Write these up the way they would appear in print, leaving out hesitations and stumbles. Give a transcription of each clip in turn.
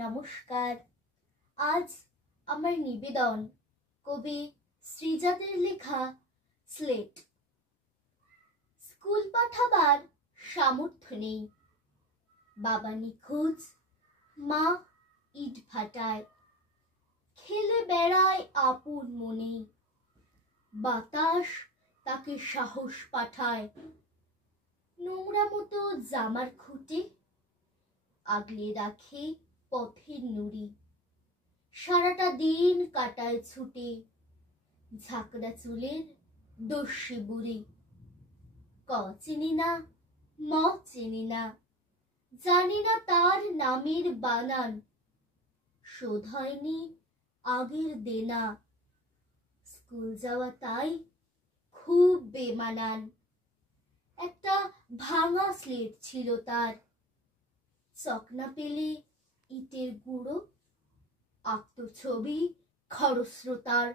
নমস্কার। আজ আমার নিবেদন কবি শ্রীজাতের লেখা স্লেট। স্কুল পাঠাবার সামর্থ্য নেই, বাবা নিখোঁজ, মা ইট ভাটায়, খেলে বেড়ায় আপন মনে, বাতাস তাকে সাহস পাঠায়। নোংরা মতো জামার খুঁটে আগলে রাখে পথের নুড়ি, সারাটা দিন কাটায় ছুটে ঝাঁকড়া চুলের দস্যি বুড়ি। ক চিনি না, ম চিনি না, জানি না তার নামের বানান, শোধ হয়নি আগের দেনা, স্কুল যাওয়া তাই খুব বেমানান। একটা ভাঙা স্লেট ছিল তার, চক না পেলে ইটের গুঁড়ো, আঁকতো ছবি খরস্রোতার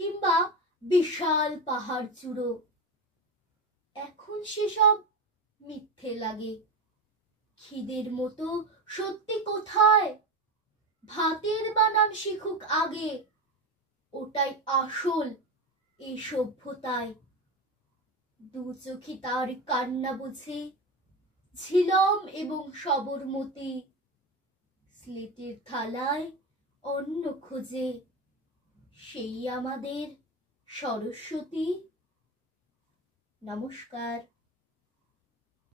কিংবা বিশাল পাহাড় চূড়ো। এখন সেসব মিথ্যে লাগে, খিদের মতো সত্যি কোথায়? ভাতের বানান শিখুক আগে, ওটাই আসল এ সভ্যতায়। দু চোখে তার কান্না বুঝে ঝিলম এবং সবরমতী, স্লেটের থালায় অন্ন খোঁজে সেই আমাদের সরস্বতী। নমস্কার।